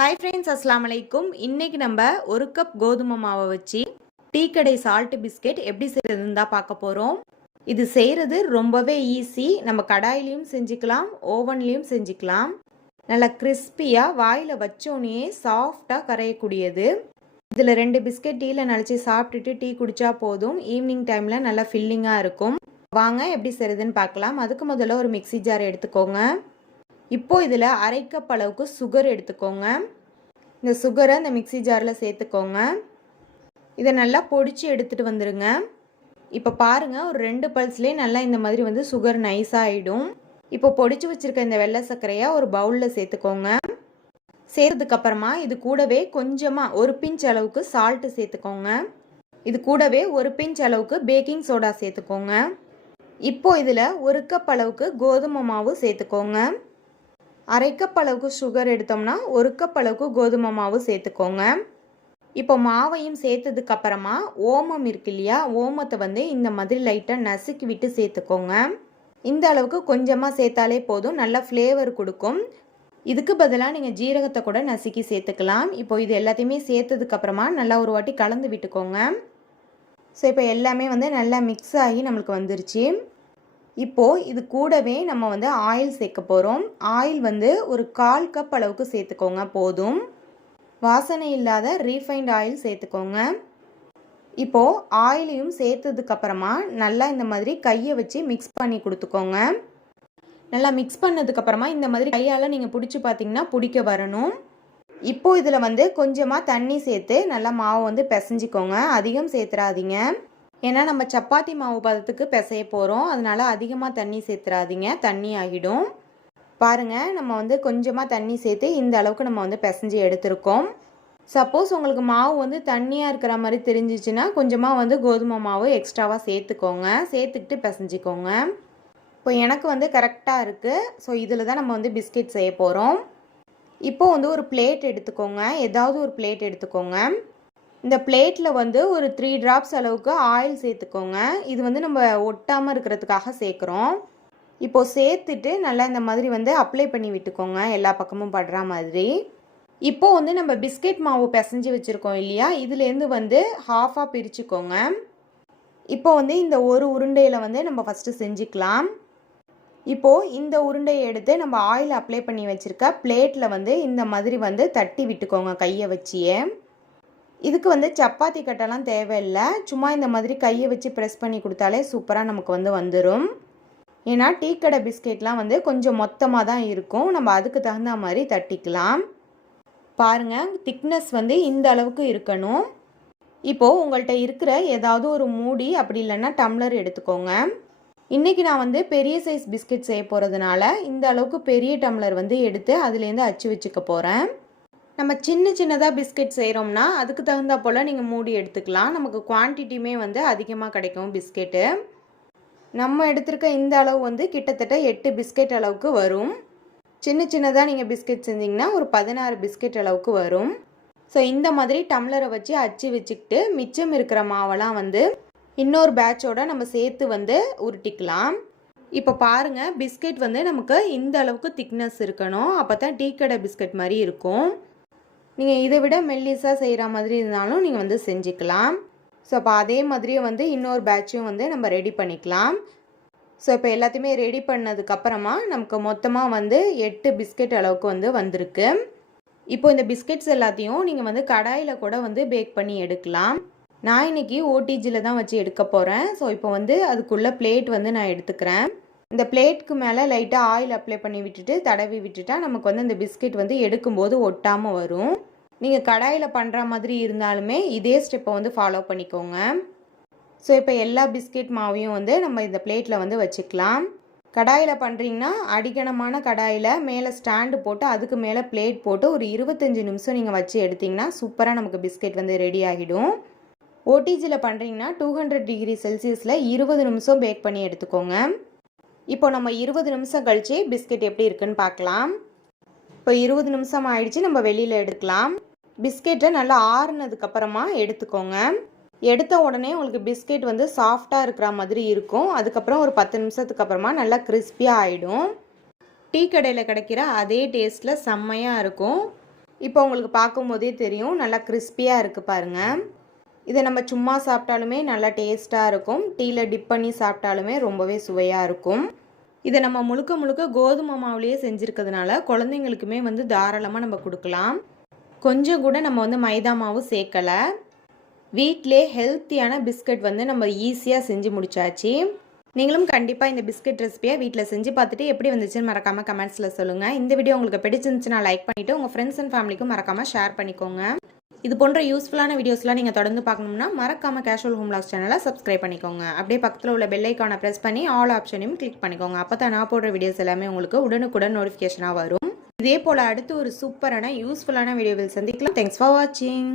Hi friends அஸ்லாம் அலைக்கும் இன்றைக்கி நம்ம ஒரு கப் கோதுமை மாவை வச்சு டீ கடை சால்ட் பிஸ்கெட் எப்படி செய்கிறதுன்னு தான் பார்க்க போகிறோம் இது செய்கிறது ரொம்பவே ஈஸி நம்ம கடாயிலையும் செஞ்சுக்கலாம் ஓவன்லேயும் செஞ்சுக்கலாம். நல்லா கிறிஸ்பியாக வாயில் வச்சோன்னே சாஃப்டாக கரையக்கூடியது. இதில் ரெண்டு பிஸ்கெட் டீயில் நினச்சி சாப்பிட்டுட்டு டீ குடித்தா போதும். ஈவினிங் டைமில் நல்லா ஃபில்லிங்காக இருக்கும். வாங்க எப்படி செய்கிறதுன்னு பார்க்கலாம். அதுக்கு முதல்ல ஒரு மிக்ஸி ஜார் எடுத்துக்கோங்க. இப்போது இதில் அரை கப் அளவுக்கு சுகர் எடுத்துக்கோங்க. இந்த சுகரை இந்த மிக்ஸி ஜாரில் சேர்த்துக்கோங்க. இதை நல்லா பொடிச்சு எடுத்துகிட்டு வந்துடுங்க இப்போ பாருங்கள் ஒரு ரெண்டு பல்ஸ்லேயே நல்லா இந்த மாதிரி வந்து சுகர் நைஸாக ஆகிடும் இப்போ பொடிச்சு வச்சுருக்க இந்த வெள்ளை சர்க்கரையை ஒரு பவுலில் சேர்த்துக்கோங்க. சேர்த்ததுக்கப்புறமா இது கூடவே கொஞ்சமாக ஒரு பிஞ்ச் அளவுக்கு சால்ட்டு சேர்த்துக்கோங்க. இது கூடவே ஒரு பிஞ்ச் அளவுக்கு பேக்கிங் சோடா சேர்த்துக்கோங்க. இப்போ இதில் ஒரு கப் அளவுக்கு கோதுமை மாவு சேர்த்துக்கோங்க. அரை கப் அளவுக்கு சுகர் எடுத்தோம்னா ஒரு கப் அளவுக்கு கோதுமை மாவு சேர்த்துக்கோங்க. இப்போ மாவையும் சேர்த்ததுக்கு அப்புறமா ஓமம் இருக்கு இல்லையா ஓமத்தை வந்து இந்த மாதிரி லைட்டாக நசுக்கி விட்டு சேர்த்துக்கோங்க. இந்த அளவுக்கு கொஞ்சமாக சேர்த்தாலே போதும் நல்லா ஃப்ளேவர் கொடுக்கும். இதுக்கு பதிலாக நீங்கள் ஜீரகத்தை கூட நசுக்கி சேர்த்துக்கலாம். இப்போ இது எல்லாத்தையுமே சேர்த்ததுக்கு அப்புறமா நல்லா ஒரு வாட்டி கலந்து விட்டுக்கோங்க. ஸோ இப்போ எல்லாமே வந்து நல்லா மிக்ஸ் ஆகி நம்மளுக்கு வந்துருச்சு. இப்போது இது கூடவே நம்ம வந்து ஆயில் சேர்க்க போகிறோம் ஆயில் வந்து ஒரு கால் கப் அளவுக்கு சேர்த்துக்கோங்க போதும். வாசனை இல்லாத ரீஃபைண்ட் ஆயில் சேர்த்துக்கோங்க. இப்போது ஆயிலையும் சேர்த்ததுக்கப்புறமா நல்லா இந்த மாதிரி கையை வச்சு மிக்ஸ் பண்ணி கொடுத்துக்கோங்க. நல்லா மிக்ஸ் பண்ணதுக்கப்புறமா இந்த மாதிரி கையால் நீங்கள் பிடிச்சி பார்த்தீங்கன்னா பிடிக்க வரணும். இப்போது இதில் வந்து கொஞ்சமாக தண்ணி சேர்த்து நல்லா மாவு வந்து பிசைஞ்சிக்கோங்க. அதிகம் சேர்த்துறாதீங்க. ஏன்னா நம்ம சப்பாத்தி மாவு பதத்துக்கு பிசைய போகிறோம் அதனால் அதிகமாக தண்ணி சேர்த்துறாதீங்க. தண்ணி ஆகிடும். பாருங்கள் நம்ம வந்து கொஞ்சமாக தண்ணி சேர்த்து இந்த அளவுக்கு நம்ம வந்து பிசைஞ்சு எடுத்திருக்கோம். சப்போஸ் உங்களுக்கு மாவு வந்து தண்ணியாக இருக்கிற மாதிரி தெரிஞ்சிச்சுன்னா கொஞ்சமாக வந்து கோதுமை மாவு எக்ஸ்ட்ராவாக சேர்த்துக்கோங்க. சேர்த்துக்கிட்டு பிசைஞ்சிக்கோங்க. இப்போ எனக்கு வந்து கரெக்டாக இருக்குது ஸோ இதில் தான் நம்ம வந்து பிஸ்கெட் செய்ய போகிறோம் இப்போது வந்து ஒரு பிளேட் எடுத்துக்கோங்க. ஏதாவது ஒரு பிளேட் எடுத்துக்கோங்க. இந்த பிளேட்டில் வந்து ஒரு த்ரீ ட்ராப்ஸ் அளவுக்கு ஆயில் சேர்த்துக்கோங்க. இது வந்து நம்ம ஒட்டாமல் இருக்கிறதுக்காக சேர்க்குறோம். இப்போது சேர்த்துட்டு நல்லா இந்த மாதிரி வந்து அப்ளை பண்ணி விட்டுக்கோங்க. எல்லா பக்கமும் படுற மாதிரி. இப்போது வந்து நம்ம பிஸ்கெட் மாவு பிசைஞ்சு வச்சுருக்கோம் இல்லையா? இதுலேருந்து வந்து ஹாஃபாக பிரிச்சுக்கோங்க. இப்போ வந்து இந்த ஒரு உருண்டையில் வந்து நம்ம ஃபஸ்ட்டு செஞ்சுக்கலாம். இப்போது இந்த உருண்டையை எடுத்து நம்ம ஆயில் அப்ளை பண்ணி வச்சுருக்க பிளேட்டில் வந்து இந்த மாதிரி வந்து தட்டி விட்டுக்கோங்க கையை வச்சியே. இதுக்கு வந்து சப்பாத்தி கட்டெல்லாம் தேவையில்லை. சும்மா இந்த மாதிரி கையை வச்சு ப்ரெஸ் பண்ணி கொடுத்தாலே சூப்பராக நமக்கு வந்து வந்துடும் ஏன்னா டீ கடை பிஸ்கெட்லாம் வந்து கொஞ்சம் மொத்தமாக தான் இருக்கும். நம்ம அதுக்கு தகுந்த மாதிரி தட்டிக்கலாம். பாருங்கள் திக்னஸ் வந்து இந்த அளவுக்கு இருக்கணும். இப்போது உங்கள்கிட்ட இருக்கிற ஏதாவது ஒரு மூடி அப்படி இல்லைன்னா டம்ளர் எடுத்துக்கோங்க. இன்றைக்கி நான் வந்து பெரிய சைஸ் பிஸ்கெட் செய்ய போகிறதுனால இந்த அளவுக்கு பெரிய டம்ளர் வந்து எடுத்து அதுலேருந்து அச்சு வச்சுக்க போகிறேன் நம்ம சின்ன சின்னதாக பிஸ்கெட் செய்கிறோம்னா அதுக்கு தகுந்தா போல் நீங்கள் மூடி எடுத்துக்கலாம். நமக்கு குவான்டிட்டியுமே வந்து அதிகமாக கிடைக்கும் பிஸ்கெட்டு. நம்ம எடுத்திருக்க இந்த அளவு வந்து கிட்டத்தட்ட எட்டு பிஸ்கெட் அளவுக்கு வரும். சின்ன சின்னதாக நீங்கள் பிஸ்கெட் செஞ்சிங்கன்னா ஒரு பதினாறு பிஸ்கெட் அளவுக்கு வரும். ஸோ இந்த மாதிரி டம்ளரை வச்சு அச்சு வச்சுக்கிட்டு மிச்சம் இருக்கிற மாவெல்லாம் வந்து இன்னொரு பேட்சோட நம்ம சேர்த்து வந்து உருட்டிக்கலாம். இப்போ பாருங்கள் பிஸ்கெட் வந்து நமக்கு இந்த அளவுக்கு திக்னஸ் இருக்கணும். அப்போ தான் டீ கடை பிஸ்கெட் மாதிரி இருக்கும். நீங்கள் இதை விட மெல்லிஸாக செய்கிற மாதிரி இருந்தாலும் நீங்கள் வந்து செஞ்சுக்கலாம். ஸோ அப்போ அதே மாதிரியே வந்து இன்னொரு பேட்சும் வந்து நம்ம ரெடி பண்ணிக்கலாம். ஸோ இப்போ எல்லாத்தையுமே ரெடி பண்ணதுக்கப்புறமா நமக்கு மொத்தமாக வந்து எட்டு பிஸ்கெட் அளவுக்கு வந்து வந்திருக்கு. இப்போ இந்த பிஸ்கெட்ஸ் எல்லாத்தையும் நீங்கள் வந்து கடாயில் கூட வந்து பேக் பண்ணி எடுக்கலாம். நான் இன்றைக்கி ஓடிஜியில் தான் வச்சு எடுக்க போகிறேன் ஸோ இப்போ வந்து அதுக்குள்ளே பிளேட் வந்து நான் எடுத்துக்கிறேன். இந்த பிளேட்க்கு மேலே லைட்டாக ஆயில் அப்ளை பண்ணி விட்டுட்டு தடவி விட்டுட்டா நமக்கு வந்து இந்த பிஸ்கெட் வந்து எடுக்கும்போது ஒட்டாமல் வரும். நீங்கள் கடாயில் பண்ணுற மாதிரி இருந்தாலுமே இதே ஸ்டெப்பை வந்து ஃபாலோ பண்ணிக்கோங்க. ஸோ இப்போ எல்லா பிஸ்கெட் மாவையும் வந்து நம்ம இந்த பிளேட்டில் வந்து வச்சுக்கலாம். கடாயில் பண்ணுறீங்கன்னா அடிக்கணமான கடாயில் மேலே ஸ்டாண்டு போட்டு அதுக்கு மேலே பிளேட் போட்டு ஒரு இருபத்தஞ்சி நிமிஷம் நீங்கள் வச்சு எடுத்திங்கன்னா சூப்பராக நமக்கு பிஸ்கெட் வந்து ரெடி ஆகிடும். ஓடிஜியில் பண்ணுறீங்கன்னா டூ ஹண்ட்ரட் டிகிரி செல்சியஸில் இருபது நிமிஷம் பேக் பண்ணி எடுத்துக்கோங்க. இப்போ நம்ம இருபது நிமிஷம் கழித்து பிஸ்கெட் எப்படி இருக்குன்னு பார்க்கலாம். இப்போ இருபது நிமிஷம் ஆயிடுச்சு நம்ம வெளியில் எடுக்கலாம். பிஸ்கெட்டை நல்லா ஆறுனதுக்கப்புறமா எடுத்துக்கோங்க. எடுத்த உடனே உங்களுக்கு பிஸ்கெட் வந்து சாஃப்டாக இருக்கிற மாதிரி இருக்கும். அதுக்கப்புறம் ஒரு பத்து நிமிஷத்துக்கு அப்புறமா நல்லா கிறிஸ்பியாக ஆகிடும் டீ கடையில் கிடைக்கிற அதே டேஸ்ட்டில் செம்மையாக இருக்கும். இப்போ உங்களுக்கு பார்க்கும்போதே தெரியும். நல்லா கிறிஸ்பியாக இருக்குது பாருங்கள் இதை நம்ம சும்மா சாப்பிட்டாலுமே நல்லா டேஸ்ட்டாக இருக்கும். டீயில் டிப் பண்ணி சாப்பிட்டாலுமே ரொம்பவே சுவையாக இருக்கும். இதை நம்ம முழுக்க முழுக்க கோதுமை மாவுலேயே செஞ்சுருக்கிறதுனால குழந்தைங்களுக்குமே வந்து தாராளமாக நம்ம கொடுக்கலாம். கொஞ்சம் கூட நம்ம வந்து மைதா மாவு சேர்க்கலை. வீட்டிலே ஹெல்த்தியான பிஸ்கட் வந்து நம்ம ஈஸியாக செஞ்சு முடிச்சாச்சு. நீங்களும் கண்டிப்பாக இந்த பிஸ்கட் ரெசிபியை வீட்டில் செஞ்சு பார்த்துட்டு எப்படி வந்துச்சுன்னு மறக்காமல் கமெண்ட்ஸில் சொல்லுங்கள் இந்த வீடியோ உங்களுக்கு பிடிச்சிருந்துச்சுன்னா லைக் பண்ணிவிட்டு உங்கள் ஃப்ரெண்ட்ஸ் அண்ட் ஃபேமிலிக்கும் மறக்காமல் ஷேர் பண்ணிக்கோங்க. இது போன்ற யூஸ்ஃபுல்லான வீடியோஸ்லாம் நீங்கள் தொடர்ந்து பார்க்கணும்னா மறக்காமல் கேஷுவல் ஹோம் லாஸ் சேனலை சப்ஸ்கிரைப் பண்ணிக்கோங்க. அப்படியே பக்கத்தில் உள்ள பெல்லைக்கான ப்ரெஸ் பண்ணி ஆல் ஆப்ஷனையும் கிளிக் பண்ணிக்கோங்க. அப்போ தான் நான் போடுற வீடியோஸ் எல்லாமே உங்களுக்கு உடனுக்குடன் நோட்டிஃபிகேஷனாக வரும். இதே போல் அடுத்து ஒரு சூப்பரான யூஸ்ஃபுல்லான வீடியோவில் சந்திக்கலாம். தேங்க்ஸ் ஃபார் வாட்சிங்